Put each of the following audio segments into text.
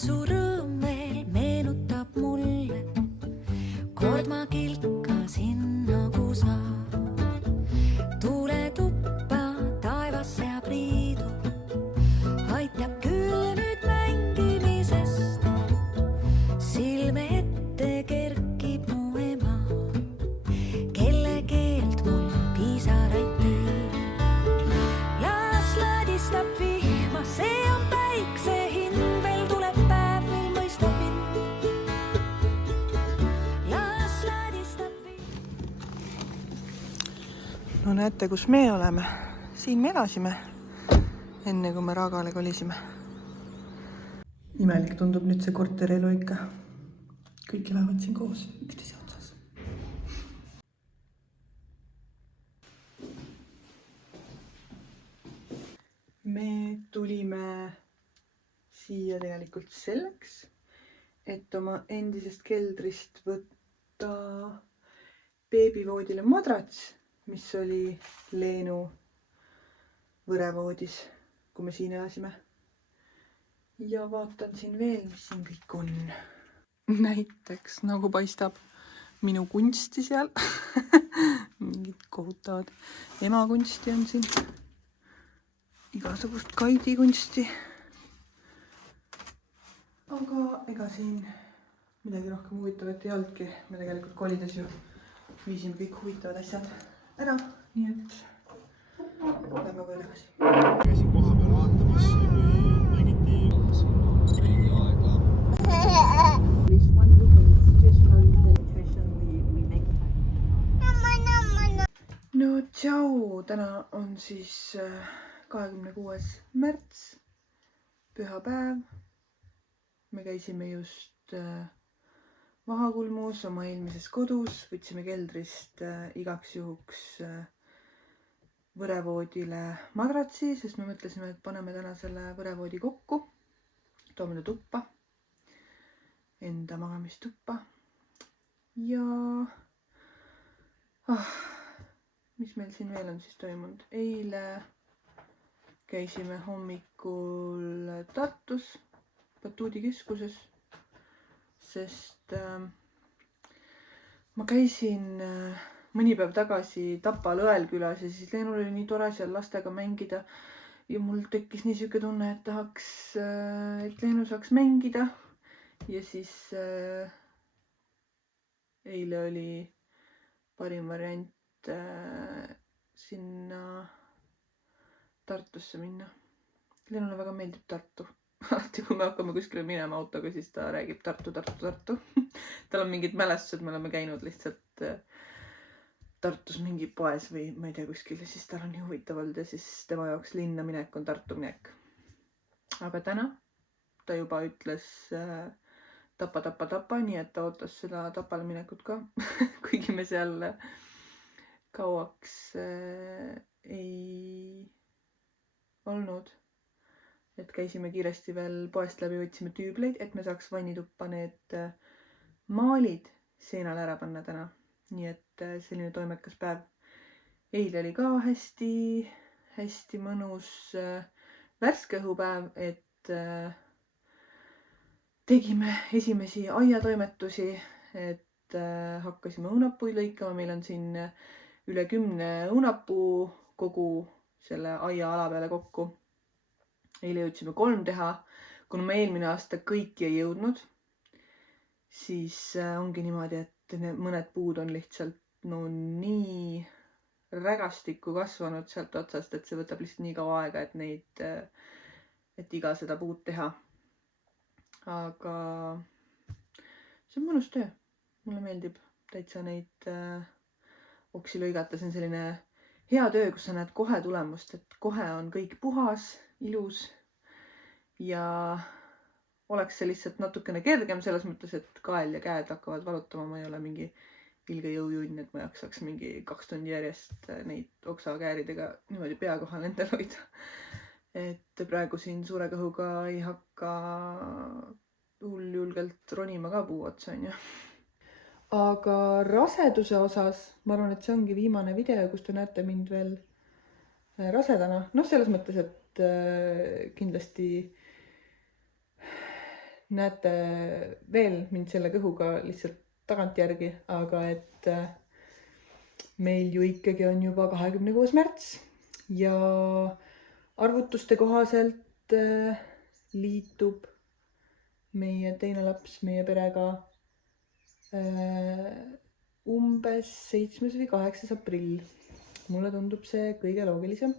kord su rõõm veel meenutab mulle, kord ma kilkasin nagu sa. Tule tuppa, taevas seab riidu, aitab küll nüüd mängimisest. Silme ette kerkib mu ema, kelle keelt mul pisaraid teeb. Las ladistab vihma, see on päikse hind, veel tuleb päev, mil mõistab mind. Las ladistab vihma. No näete, kus me oleme. Siin me elasime, enne kui me Raagale kolisime. Imelik tundub nüüd see korterelu ikka. Kõik elavad siin koos, üksteise otsas. Me tulime siia tegelikult selleks, et oma endisest keldrist võtta beebivoodile madrats, mis oli Leenu võrevoodis, kui me siin elasime. Ja vaatan siin veel, mis siin kõik on. Näiteks, nagu paistab, minu kunsti seal. Mingid kohutavad ema kunsti on siin. Igasugust Kaidi kunsti. Aga ega siin midagi rohkem huvitavat ei olnudki. Me tegelikult kolides ju viisime kõik huvitavad asjad ära. Nii et lähme kohe tagasi. Käisin koha peal vaatamas, nägiti aega. No tšau, täna on siis 26. märts, pühapäev. Me käisime just Vahakulmus oma eelmises kodus, võtsime keldrist igaks juhuks võrevoodile madratsi, sest me mõtlesime, et paneme täna selle võrevoodi kokku, toome ta tuppa, enda magamistuppa ja mis meil siin veel on siis toimunud? Eile käisime hommikul Tartus, Batuudi keskuses, sest ma käisin mõni päev tagasi Tapal Õelkülas ja siis Leenul oli nii tore seal lastega mängida ja mul tekkis nii siuke tunne, et tahaks, et Leenu saaks mängida ja siis eile oli parim variant sinna Tartusse minna. Leenule väga meeldib Tartu. Alati kui me hakkame kuskile minema autoga, siis ta räägib Tartu. Tal on mingid mälestused, me oleme käinud lihtsalt Tartus mingi poes või ma ei tea kuskil, siis tal on nii huvitav olnud ja siis tema jaoks linna minek on Tartu minek. Aga täna ta juba ütles tapa, nii et ta ootas seda Tapale minekut ka, kuigi me seal kauaks ei olnud. Et käisime kiiresti veel poest läbi, võtsime tüübleid, et me saaks vannituppa need maalid seinale ära panna täna. Nii et selline toimekas päev. Eile oli ka hästi mõnus värske õhupäev, et tegime esimesi aiatoimetusi, et hakkasime õunapuid lõikama. Meil on siin üle 10 õunapuu kogu selle aia ala peale kokku. Eile jõudsime 3 teha, kuna me eelmine aasta kõiki ei jõudnud, siis ongi niimoodi, et mõned puud on lihtsalt nii rägastikku kasvanud sealt otsast, et see võtab lihtsalt nii kaua aega, et iga seda puud teha. Aga see on mõnus töö. Mulle meeldib täitsa neid oksi lõigata. See on selline hea töö, kus sa näed kohe tulemust, et kohe on kõik puhas, ilus ja oleks see lihtsalt natukene kergem selles mõttes, et kael ja käed hakkavad valutama. Ma ei ole mingi ilge jõujunn, et ma jaksaks mingi 2 tundi järjest neid oksakääridega niimoodi pea kohal endal hoida. Et praegu siin suure kõhuga ei hakka julgelt ronima ka puu otsa, on ju. Aga raseduse osas, ma arvan, et see ongi viimane video, kus te näete mind veel rasedana. Noh, selles mõttes, et kindlasti näete veel mind selle kõhuga lihtsalt tagantjärgi, aga et meil ju ikkagi on juba 26. märts ja arvutuste kohaselt liitub meie teine laps meie perega umbes 7. või 8. aprill. Mulle tundub see kõige loogilisem,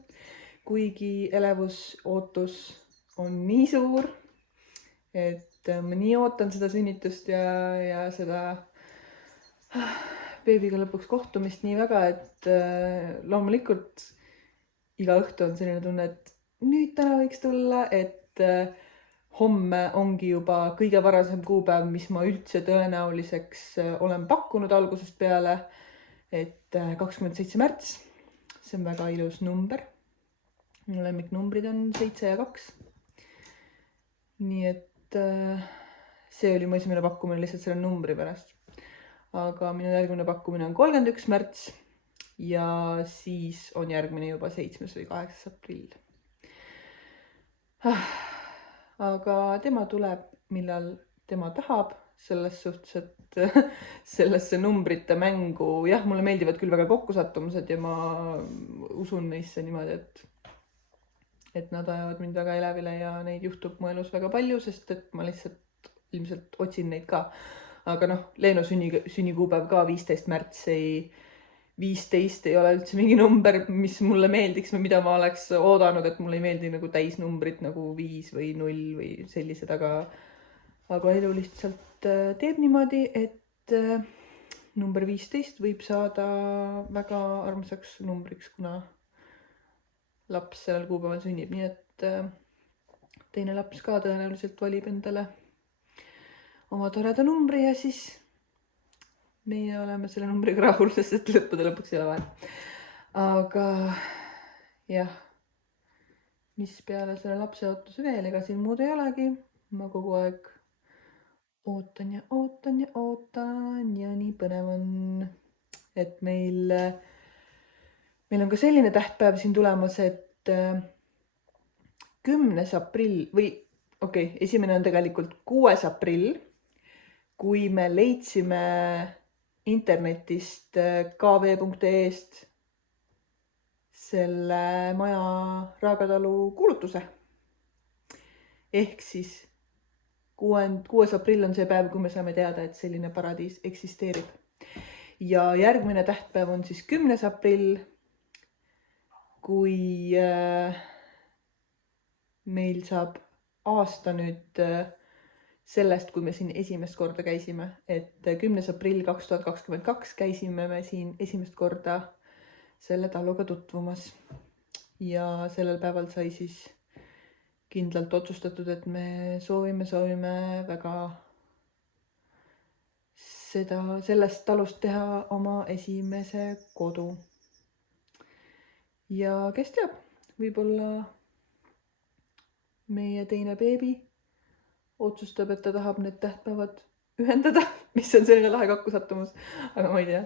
kuigi elevusootus on nii suur, et ma nii ootan seda sünnitust ja seda beebiga lõpuks kohtumist nii väga, et loomulikult iga õhtu on selline tunne, et nüüd täna võiks tulla, et homme ongi juba kõige varasem kuupäev, mis ma üldse tõenäoliseks olen pakkunud algusest peale, et 27. märts. See on väga ilus number. Minu lemmiknumbrid on 7 ja 2. Nii et see oli mu esimene pakkumine lihtsalt selle numbri pärast. Aga minu järgmine pakkumine on 31. märts ja siis on järgmine juba 7. või 8. aprill. Aga tema tuleb, millal tema tahab, selles suhtes, et sellesse numbrite mängu, jah, mulle meeldivad küll väga kokkusattumused ja ma usun neisse niimoodi, et nad ajavad mind väga elevile ja neid juhtub mu elus väga palju, sest et ma lihtsalt ilmselt otsin neid ka. Aga noh, Leeno sünnikuupäev ka 15. märts 15 ei ole üldse mingi number, mis mulle meeldiks või mida ma oleks oodanud, et mulle ei meeldi nagu täisnumbrid nagu 5 või 0 või sellised, aga elu lihtsalt teeb niimoodi, et number 15 võib saada väga armsaks numbriks, kuna laps sellel kuupäeval sünnib, nii et teine laps ka tõenäoliselt valib endale oma toreda numbri ja siis meie oleme selle numbriga rahul, sest et lõppude lõpuks ei ole vaja. Aga jah, mis peale selle lapseootuse veel, ega siin muud ei olegi. Ma kogu aeg ootan ja ootan ja ootan ja nii põnev on, et meil on ka selline tähtpäev siin tulemas, et 10. aprill või esimene on tegelikult 6. aprill, kui me leidsime internetist kv.ee-st selle maja Raagatalu kuulutuse. Ehk siis 6. aprill on see päev, kui me saame teada, et selline paradiis eksisteerib. Ja järgmine tähtpäev on siis 10. aprill, kui meil saab aasta nüüd sellest, kui me siin esimest korda käisime, et 10. aprill 2022 käisime me siin esimest korda selle taluga tutvumas. Ja sellel päeval sai siis kindlalt otsustatud, et me soovime väga sellest talust teha oma esimese kodu. Ja kes teab, võib-olla meie teine beebi otsustab, et ta tahab need tähtpäevad ühendada, mis on selline lahe kokkusattumus, aga ma ei tea.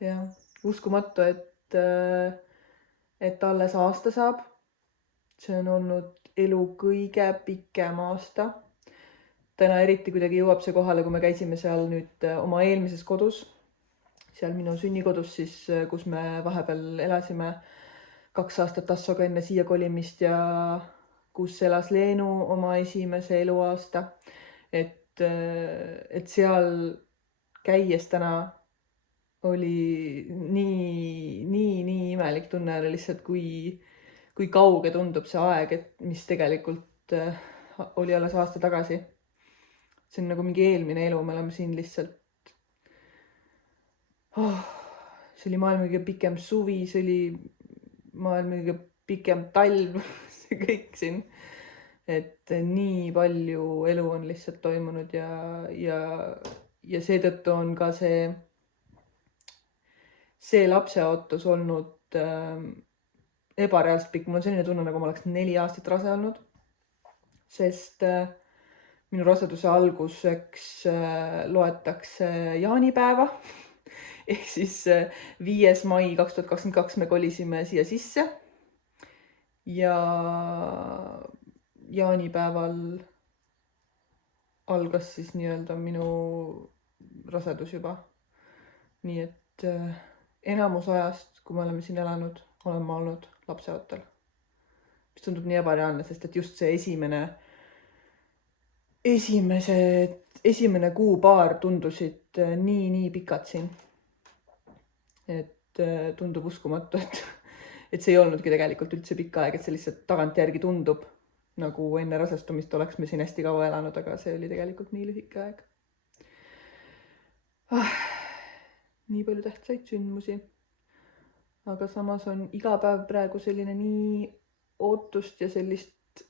Ja uskumatu, et alles aasta saab. See on olnud elu kõige pikem aasta. Täna eriti kuidagi jõuab see kohale, kui me käisime seal nüüd oma eelmises kodus, seal minu sünnikodus siis, kus me vahepeal elasime 2 aastat Assoga enne siia kolimist ja kus elas Leenu oma esimese eluaasta. Et seal käies täna oli nii imelik tunne oli lihtsalt, kui kauge tundub see aeg, et mis tegelikult oli alles aasta tagasi. See on nagu mingi eelmine elu, me oleme siin lihtsalt. See oli maailma kõige pikem suvi, see oli maailma kõige pikem talv, see kõik siin. Et nii palju elu on lihtsalt toimunud ja seetõttu on ka see lapseootus olnud ebareaalselt pikk. Mul on selline tunne, nagu ma oleks 4 aastat rase olnud, sest minu raseduse alguseks loetakse jaanipäeva. Ehk siis 5. mai 2022 me kolisime siia sisse ja jaanipäeval algas siis nii-öelda minu rasedus juba. Nii et enamus ajast, kui me oleme siin elanud, olen ma olnud lapseootel. Mis tundub nii ebareaalne, sest et just see esimene kuupaar tundusid nii pikad siin. Et tundub uskumatu, et see ei olnudki tegelikult üldse pikka aeg, et see lihtsalt tagantjärgi tundub, nagu enne rasestumist oleks me siin hästi kaua elanud, aga see oli tegelikult nii lühike aeg. Nii palju tähtsaid sündmusi. Aga samas on iga päev praegu selline nii ootust ja sellist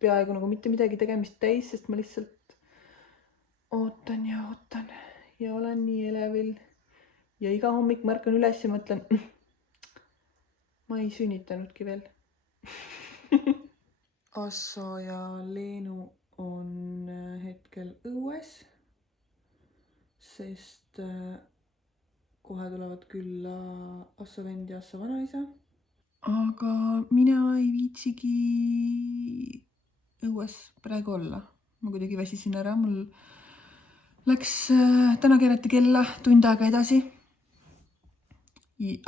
peaaegu nagu mitte midagi tegemist täis, sest ma lihtsalt ootan ja olen nii elevil. Ja iga hommik märkan üles ja mõtlen, ma ei sünnitanudki veel. Asso ja Leenu on hetkel õues, sest kohe tulevad külla Asso vend ja Asso vanaisa. Aga mina ei viitsigi õues praegu olla. Ma kuidagi väsisin ära, mul läks, täna keerati kella tund aega edasi.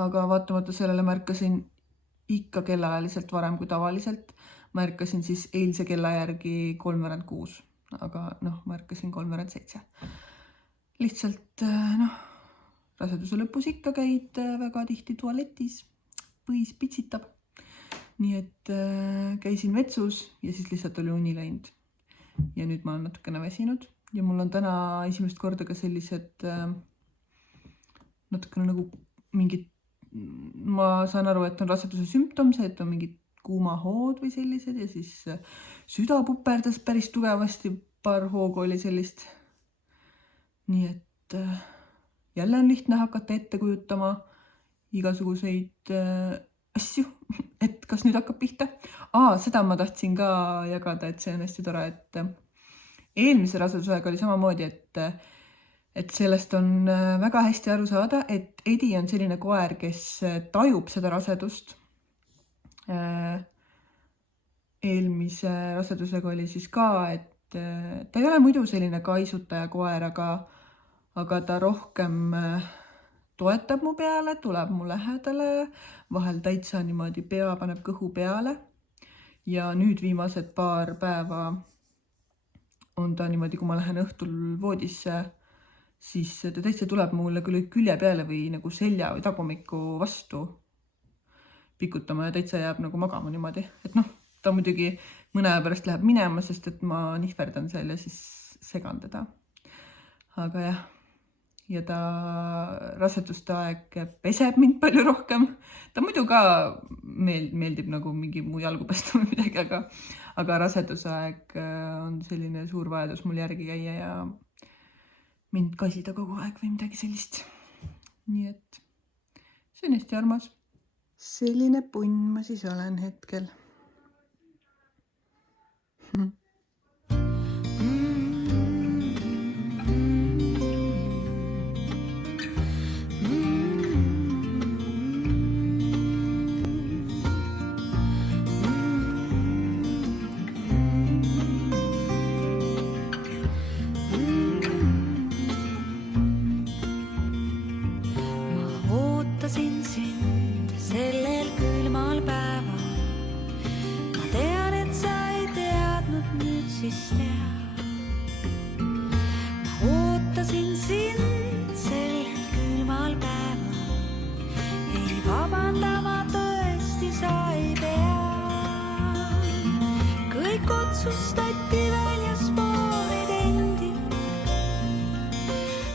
Aga vaatamata sellele märkasin ikka kellaajaliselt varem kui tavaliselt. Märkasin siis eilse kella järgi 3:06, aga märkasin 3:07. Lihtsalt raseduse lõpus ikka käid väga tihti tualetis, põis pitsitab. Nii et käisin vetsus ja siis lihtsalt oli uni läinud. Ja nüüd ma olen natukene väsinud ja mul on täna esimest korda ka sellised natukene nagu mingid, ma saan aru, et on raseduse sümptom, see, et on mingid kuumahood või sellised ja siis süda puperdas päris tugevasti, paar hoogu oli sellist. Nii et jälle on lihtne hakata ette kujutama igasuguseid asju, et kas nüüd hakkab pihta. Seda ma tahtsin ka jagada, et see on hästi tore, et eelmise rasedusega oli samamoodi, et sellest on väga hästi aru saada, et Edi on selline koer, kes tajub seda rasedust. Eelmise rasedusega oli siis ka, et ta ei ole muidu selline kaisutaja koer, aga ta rohkem toetab mu peale, tuleb mu lähedale, vahel täitsa niimoodi paneb kõhu peale. Ja nüüd viimased paar päeva on ta niimoodi, kui ma lähen õhtul voodisse, siis ta täitsa tuleb mulle küll külje peale või nagu selja või tagumikku vastu pikutama ja täitsa jääb nagu magama niimoodi. Et ta muidugi mõne aja pärast läheb minema, sest et ma nihverdan seal ja siis segan teda. Aga jah, ja ta raseduste aeg peseb mind palju rohkem. Ta muidu ka meeldib nagu mingi muu jalgu pesta või midagi, aga raseduse aeg on selline suur vajadus mul järgi käia ja mind kasida kogu aeg või midagi sellist. Nii et see on hästi armas. Selline punn ma siis olen hetkel. Otsustati väljaspool meid endid.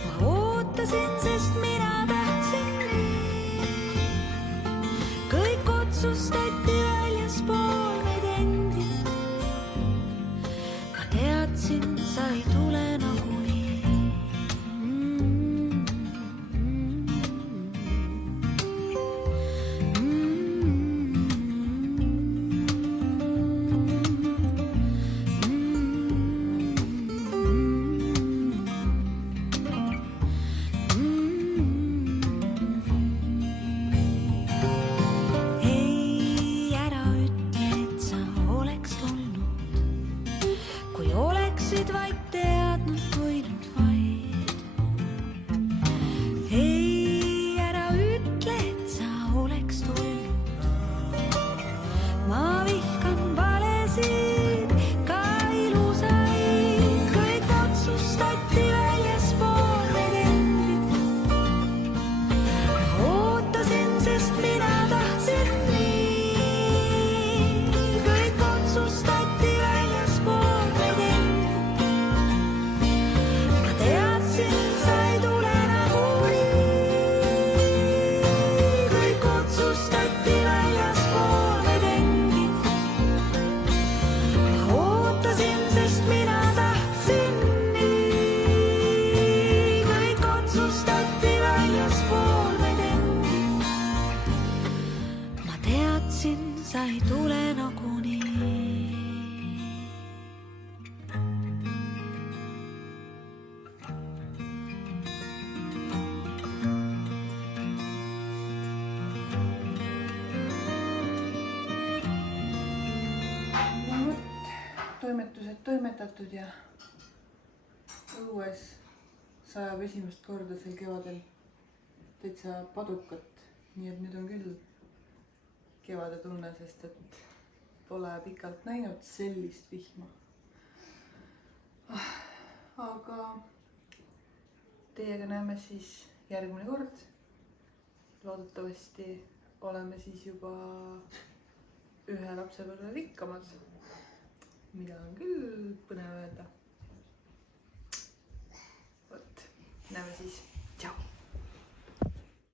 Ma ootasin, sest mina tahtsin nii. Kõik otsustati väljaspool meid endid. Ma teadsin, sa ei tule nagunii. Ei, ära ütle, et sa oleks tulnud. sa ei tule nagunii. No vot, toimetused toimetatud ja õues sajab esimest korda sel kevadel täitsa padukat. Nii et nüüd on küll kevade tunne, sest et pole pikalt näinud sellist vihma. Aga teiega näeme siis järgmine kord. Loodetavasti oleme siis juba ühe lapsepõlve rikkamad, mida on küll põnev öelda. Vot, näeme siis.